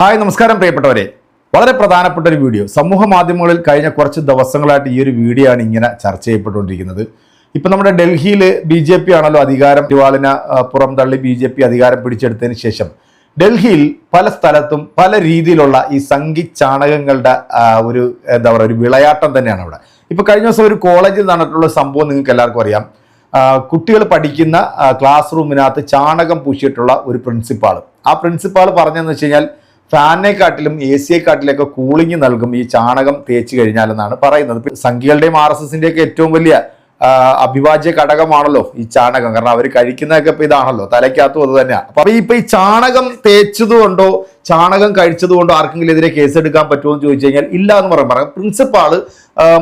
Hi നമസ്കാരം പ്രിയപ്പെട്ടവരെ. വളരെ പ്രധാനപ്പെട്ട ഒരു വീഡിയോ. സമൂഹ മാധ്യമങ്ങളിൽ കഴിഞ്ഞ കുറച്ച് ദിവസങ്ങളായിട്ട് ഈ ഒരു വീഡിയോ ആണ് ഇങ്ങനെ ചർച്ച ചെയ്യപ്പെട്ടുകൊണ്ടിരിക്കുന്നത്. ഇപ്പൊ നമ്മുടെ ഡൽഹിയിൽ ബി ജെ പി ആണല്ലോ അധികാരം. തിവാളിന പുറം തള്ളി ബി ജെ പി അധികാരം പിടിച്ചെടുത്തതിന് ശേഷം ഡൽഹിയിൽ പല സ്ഥലത്തും പല രീതിയിലുള്ള ഈ സംഘി ചാണകങ്ങളുടെ ഒരു എന്താ പറയുക ഒരു വിളയാട്ടം തന്നെയാണ് അവിടെ. ഇപ്പൊ കഴിഞ്ഞ ദിവസം ഒരു കോളേജിൽ നടന്നിട്ടുള്ള സംഭവം നിങ്ങൾക്ക് എല്ലാവർക്കും അറിയാം. കുട്ടികൾ പഠിക്കുന്ന ക്ലാസ് റൂമിനകത്ത് ചാണകം പൂശിയിട്ടുള്ള ഒരു പ്രിൻസിപ്പാൾ ആ പ്രിൻസിപ്പാൾ പറഞ്ഞതെന്ന് വെച്ച് കഴിഞ്ഞാൽ ഫാനിനെക്കാട്ടിലും എ സിയെക്കാട്ടിലൊക്കെ കൂളിംഗ് നൽകും ഈ ചാണകം തേച്ച് കഴിഞ്ഞാലെന്നാണ് പറയുന്നത്. സംഖ്യകളുടെയും ആർ എസ് എസിന്റെയൊക്കെ ഏറ്റവും വലിയ അഭിവാജ്യ ഘടകമാണല്ലോ ഈ ചാണകം. കാരണം അവർ കഴിക്കുന്നതൊക്കെ ഇപ്പൊ ഇതാണല്ലോ തലയ്ക്കകത്തും അത് തന്നെയാണ് അപ്പൊ ഇപ്പൊ ഈ ചാണകം തേച്ചതുകൊണ്ടോ ചാണകം കഴിച്ചതുകൊണ്ടോ ആർക്കെങ്കിലും എതിരെ കേസെടുക്കാൻ പറ്റുമോ എന്ന് ചോദിച്ചു കഴിഞ്ഞാൽ ഇല്ല എന്ന് പറയാൻ പറയാം പ്രിൻസിപ്പാൾ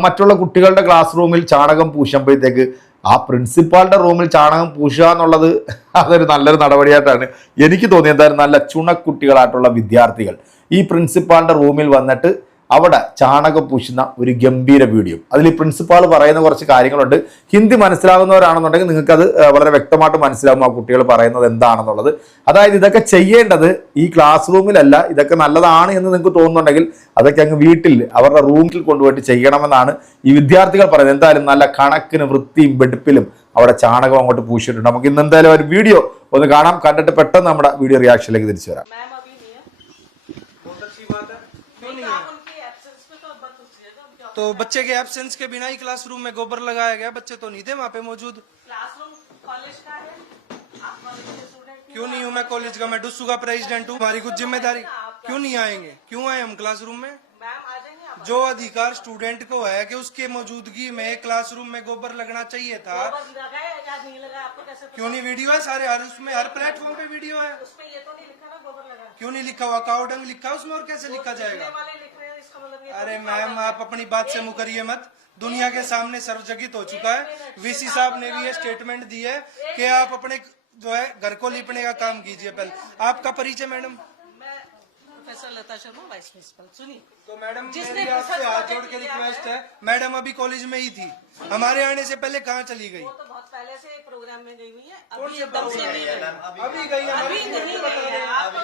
മറ്റുള്ള കുട്ടികളുടെ ക്ലാസ് റൂമിൽ ചാണകം പൂശുമ്പോഴത്തേക്ക് ആ പ്രിൻസിപ്പാളിന്റെ റൂമിൽ ചാണകം പൂശുക എന്നുള്ളത് അതൊരു നല്ലൊരു നടപടിയായിട്ടാണ് എനിക്ക് തോന്നിയത്. എന്തായാലും നല്ല ചുണക്കുട്ടികളായിട്ടുള്ള വിദ്യാർത്ഥികൾ ഈ പ്രിൻസിപ്പാളിന്റെ റൂമിൽ വന്നിട്ട് അവിടെ ചാണകം പൂശുന്ന ഒരു ഗംഭീര വീഡിയോ. അതിൽ പ്രിൻസിപ്പാൾ പറയുന്ന കുറച്ച് കാര്യങ്ങളുണ്ട്. ഹിന്ദി മനസ്സിലാകുന്നവരാണെന്നുണ്ടെങ്കിൽ നിങ്ങൾക്കത് വളരെ വ്യക്തമായിട്ട് മനസ്സിലാവും ആ കുട്ടികൾ പറയുന്നത് എന്താണെന്നുള്ളത്. അതായത് ഇതൊക്കെ ചെയ്യേണ്ടത് ഈ ക്ലാസ് റൂമിലല്ല ഇതൊക്കെ നല്ലതാണ് എന്ന് നിങ്ങൾക്ക് തോന്നുന്നുണ്ടെങ്കിൽ അതൊക്കെ അങ്ങ് വീട്ടിൽ അവരുടെ റൂമിൽ കൊണ്ടുപോയിട്ട് ചെയ്യണമെന്നാണ് ഈ വിദ്യാർത്ഥികൾ പറയുന്നത്. എന്തായാലും നല്ല കണക്കിന് വൃത്തിയും വെടുപ്പിലും അവിടെ ചാണകം അങ്ങോട്ട് പൂശിയിട്ടുണ്ട്. നമുക്ക് ഇന്ന് എന്തായാലും ഒരു വീഡിയോ ഒന്ന് കാണാം. കണ്ടിട്ട് പെട്ടെന്ന് നമ്മുടെ വീഡിയോ റിയാക്ഷനിലേക്ക് തിരിച്ചു വരാം. तो बच्चे के एबसेंस के बिना ही क्लासरूम में गोबर लगाया गया। बच्चे तो नहीं थे वहाँ पे मौजूद। क्लासरूम कॉलेज का है। आप कॉलेज क्यों नहीं हूँ मैं कॉलेज का? मैं डुस्सू का प्रेसिडेंट हूँ। हमारी कुछ ज़िम्मेदारी। क्यों नहीं आएँगे? क्यों आए हम क्लासरूम में? जो अधिकार स्टूडेंट को है कि उसके मौजूदगी में क्लासरूम में गोबर लगना चाहिए था। नहीं लगाए आपको कैसे क्यों नहीं वीडियो है? सारे हर उसमें हर प्लेटफॉर्म पे वीडियो है। उसमें ये तो नहीं लिखा ना गोबर लगा। क्यों नहीं लिखा हुआ? काउडंग लिखा उसमें और कैसे लिखा जाएगा? वाले लिख रहे इसका मतलब ये अरे मैम आप अपनी बात से मुकरिए मत। दुनिया के सामने सर्वजगित हो चुका है। वीसी साहब ने भी ये स्टेटमेंट दी है कि आप अपने जो है घर को लिपने का काम कीजिए पहले। आपका परिचय madam? Professor Lata Sharma vice principal सुनिए। तो मैडम जिसने आपसे हाथ जोड़ के रिक्वेस्ट है, है। मैडम अभी कॉलेज में ही थी। हमारे आने से पहले कहाँ चली गई? वो तो बहुत पहले से प्रोग्राम में गई हुई है। अभी से एकदम से नहीं गई? अभी गई है। अभी नहीं गई है। आपको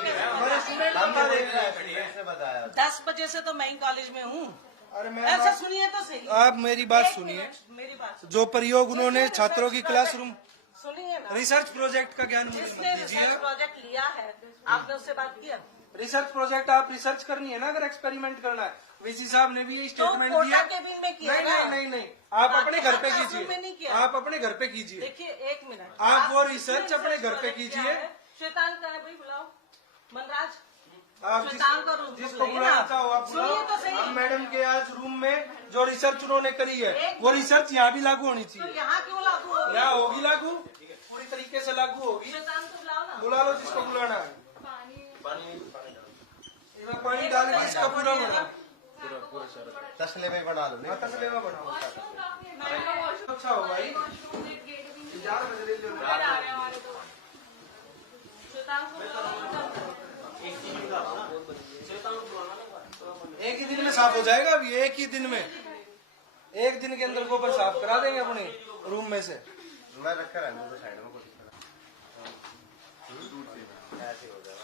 हैं दस बजे से तो मैं ही कॉलेज में हूँ। अरे ऐसा सुनिए तो सही। आप मेरी बात सुनिए। मेरी बात जो प्रयोग उन्होंने छात्रों की क्लासरूम सुनिए रिसर्च प्रोजेक्ट का ज्ञान जिसने रिसर्च प्रोजेक्ट लिया है आपने उससे बात किया रिसर्च प्रोजेक्ट आप रिसर्च करनी है ना अगर एक्सपेरिमेंट करना है। वीसी साहब ने भी ये तो स्टेटमेंट कोटा दिया। केबिन में किया नहीं नहीं नहीं नहीं। आप बाकी अपने घर पे कीजिए। आप अपने घर पे कीजिए। देखिए एक मिनट। आप वो रिसर्च अपने घर पे कीजिए। श्वेतांक का है भाई बुलाओ। मनराज आप जिस, श्वेतांक का रूम जिसको बुलाइए बुलाना आप बुलाओ। तो मैडम के आज रूम में जो रिसर्च उन्होंने करी है वो रिसर्च यहाँ भी लागू होनी तो चाहिए। यहाँ क्यों लागू हो यहाँ होगी लागू? पूरी तरीके से लागू होगी। श्वेतांक को बुलाओ ना। बुला लो जिसको बुलाना है। इसमें पानी डाल के इसका पूरा बना तसले में बना लो हाँ, तसले में बनाओ अच्छा हो। भाई ले एक ही दिन में साफ़ हो जाएगा अभी एक ही दिन में। एक दिन के अंदर गोबर साफ़ करा देंगे अपने रूम में से। मैं रखा रहने साइड में कुछ ऐसे हो जाएगा।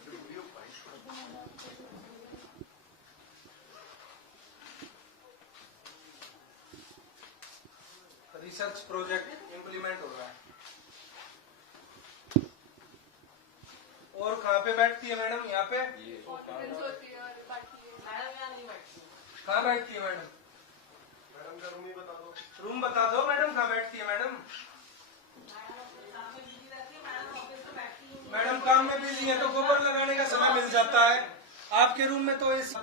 रिसर्च प्रोजेक्ट इम्प्लीमेंट हो रहा है। और कहाँ पे बैठती है मैडम? यहाँ पे? मैडम यहाँ नहीं बैठती। कहाँ बैठती है मैडम? मैडम का रूम ही बता दो। रूम बता दो मैडम कहाँ बैठती है मैडम? मैडम काम में बिज़ी है तो गोबर लगाने का समय मिल जाता है। आपके रूम में तो इस एसी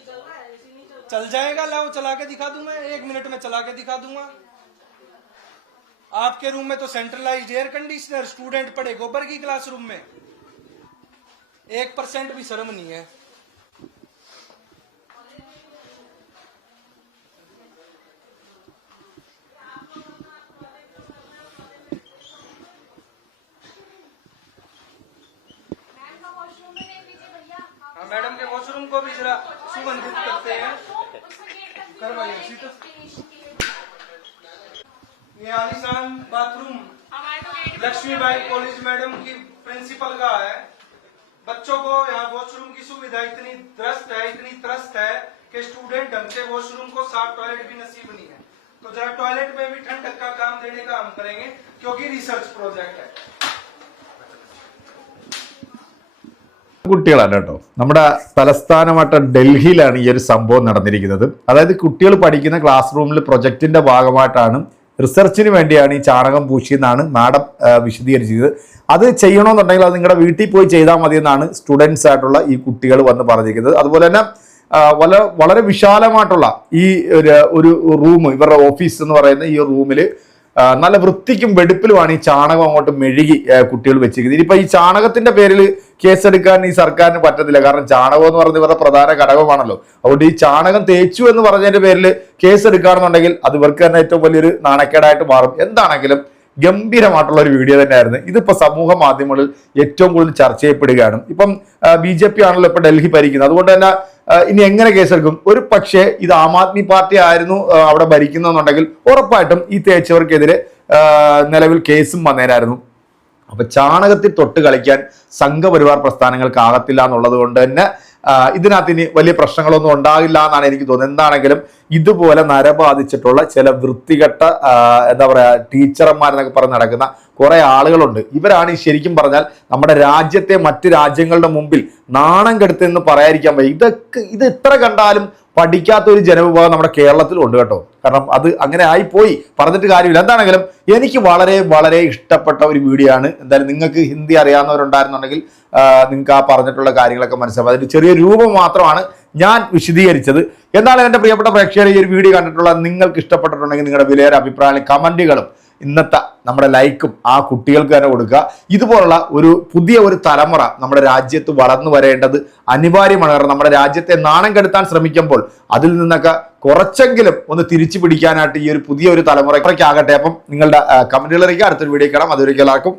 चल रहा है एसी नहीं चल जाएगा लाओ चला के दिखा दूँ मैं। एक मिनट में चला के दिखा दूँगा। आपके रूम में तो सेंट्रलाइज्ड एयर कंडीशनर स्टूडेंट पढ़े गोबर की क्लासरूम में। एक परसेंट भी शर्म नहीं है। मैडम के वॉशरूम को भी जरा सुगंधित करते हैं। करवाइए ये आलिशान बाथरूम हमारे तो गेट लक्ष्मीबाई कॉलेज मैडम की प्रिंसिपल का है बच्चों को यहाँ वॉशरूम की सुविधा इतनी त्रस्त है इतनी त्रस्त है कि स्टूडेंट ढंग से वॉशरूम को साफ टॉयलेट भी नसीब नहीं है तो जरा टॉयलेट में भी ठंडक का काम देने का हम करेंगे क्योंकि रिसर्च प्रोजेक्ट है കുട്ടികളാണ് കേട്ടോ നമ്മുടെ തലസ്ഥാനമായിട്ട് ഡൽഹിയിലാണ് ഈ ഒരു സംഭവം നടന്നിരിക്കുന്നത് അതായത് കുട്ടികൾ പഠിക്കുന്ന ക്ലാസ് റൂമിൽ പ്രൊജക്ടിന്റെ ഭാഗമായിട്ടാണ് റിസർച്ചിന് വേണ്ടിയാണ് ഈ ചാണകം പൂശിയെന്നാണ് മാഡം വിശദീകരിച്ചത് അത് ചെയ്യണമെന്നുണ്ടെങ്കിൽ അത് നിങ്ങളുടെ വീട്ടിൽ പോയി ചെയ്താൽ മതി എന്നാണ് സ്റ്റുഡൻസ് ആയിട്ടുള്ള ഈ കുട്ടികൾ വന്ന് പറഞ്ഞിരിക്കുന്നത്. അതുപോലെ തന്നെ വളരെ വളരെ വിശാലമായിട്ടുള്ള ഈ ഒരു റൂം ഇവരുടെ ഓഫീസ് എന്ന് പറയുന്ന ഈ റൂമിൽ നല്ല വൃത്തിക്കും വെടുപ്പിലുമാണ് ഈ ചാണകം അങ്ങോട്ട് മെഴുകി കുട്ടികൾ വെച്ചിരിക്കുന്നത്. ഇനിയിപ്പോൾ ഈ ചാണകത്തിന്റെ പേരിൽ കേസെടുക്കാൻ ഈ സർക്കാരിന് പറ്റത്തില്ല. കാരണം ചാണകം എന്ന് പറയുന്നത് ഇവരുടെ പ്രധാന ഘടകമാണല്ലോ. അതുകൊണ്ട് ഈ ചാണകം തേച്ചു എന്ന് പറഞ്ഞതിന്റെ പേരിൽ കേസ് എടുക്കുകയാണെന്നുണ്ടെങ്കിൽ അത് ഇവർക്ക് തന്നെ ഏറ്റവും വലിയൊരു നാണക്കേടായിട്ട് മാറും. എന്താണെങ്കിലും ഗംഭീരമായിട്ടുള്ള ഒരു വീഡിയോ തന്നെയായിരുന്നു. ഇതിപ്പോൾ സമൂഹ മാധ്യമങ്ങളിൽ ഏറ്റവും കൂടുതൽ ചർച്ച ചെയ്യപ്പെടുകയാണ്. ഇപ്പം ബി ജെ പി ആണല്ലോ ഇപ്പം ഡൽഹി ഭരിക്കുന്നത്. അതുകൊണ്ട് തന്നെ ഇനി എങ്ങനെ കേസെടുക്കും? ഒരു പക്ഷേ ഇത് ആം ആദ്മി പാർട്ടി ആയിരുന്നു അവിടെ ഭരിക്കുന്നതെന്നുണ്ടെങ്കിൽ ഉറപ്പായിട്ടും ഈ തേച്ചവർക്കെതിരെ നിലവിൽ കേസും വന്നേരായിരുന്നു. അപ്പൊ ചാണകത്തിൽ തൊട്ട് കളിക്കാൻ സംഘപരിവാർ പ്രസ്ഥാനങ്ങൾക്കാകത്തില്ല എന്നുള്ളത് കൊണ്ട് തന്നെ ഇതിനകത്ത് ഇനി വലിയ പ്രശ്നങ്ങളൊന്നും ഉണ്ടാകില്ല എന്നാണ് എനിക്ക് തോന്നുന്നത്. എന്താണെങ്കിലും ഇതുപോലെ നരബാധിച്ചിട്ടുള്ള ചില വൃത്തികെട്ട എന്താ പറയാ ടീച്ചർമാരെന്നൊക്കെ പറഞ്ഞ് നടക്കുന്ന കുറെ ആളുകളുണ്ട്. ഇവരാണ് ഈ ശരിക്കും പറഞ്ഞാൽ നമ്മുടെ രാജ്യത്തെ മറ്റ് രാജ്യങ്ങളുടെ മുമ്പിൽ നാണം കെടുത്തെന്ന് പറയാതിരിക്കാൻ വയ്യ. ഇതൊക്കെ ഇത് എത്ര കണ്ടാലും പഠിക്കാത്ത ഒരു ജനവിഭാഗം നമ്മുടെ കേരളത്തിലുണ്ട് കേട്ടോ. കാരണം അത് അങ്ങനെ ആയിപ്പോയി. പറഞ്ഞിട്ട് കാര്യമില്ല. എന്താണെങ്കിലും എനിക്ക് വളരെ വളരെ ഇഷ്ടപ്പെട്ട ഒരു വീഡിയോ ആണ് എന്തായാലും നിങ്ങൾക്ക് ഹിന്ദി അറിയാവുന്നവരുണ്ടായിരുന്നുണ്ടെങ്കിൽ നിങ്ങൾക്ക് ആ പറഞ്ഞിട്ടുള്ള കാര്യങ്ങളൊക്കെ മനസ്സിലാവും. അതിന്റെ ചെറിയ രൂപം മാത്രമാണ് ഞാൻ വിശദീകരിച്ചത്. എന്നാലും എന്റെ പ്രിയപ്പെട്ട പ്രേക്ഷകരെ ഈ ഒരു വീഡിയോ കണ്ടിട്ടുള്ള നിങ്ങൾക്ക് ഇഷ്ടപ്പെട്ടിട്ടുണ്ടെങ്കിൽ നിങ്ങളുടെ വിലയേറെ അഭിപ്രായങ്ങളും കമന്റുകളും ഇന്നത്തെ നമ്മുടെ ലൈക്കും ആ കുട്ടികൾക്ക് തന്നെ കൊടുക്കുക. ഇതുപോലുള്ള ഒരു പുതിയ ഒരു തലമുറ നമ്മുടെ രാജ്യത്ത് വളർന്നു വരേണ്ടത് അനിവാര്യമാണ്. കാരണം നമ്മുടെ രാജ്യത്തെ നാണം കെടുത്താൻ ശ്രമിക്കുമ്പോൾ അതിൽ നിന്നൊക്കെ കുറച്ചെങ്കിലും ഒന്ന് തിരിച്ചു പിടിക്കാനായിട്ട് ഈ ഒരു പുതിയ ഒരു തലമുറയ്ക്കാകട്ടെ. അപ്പം നിങ്ങളുടെ കമന്റുകളിലേക്ക് അടുത്തൊരു വീഡിയോ കാണാം. അതൊരിക്കലാക്കും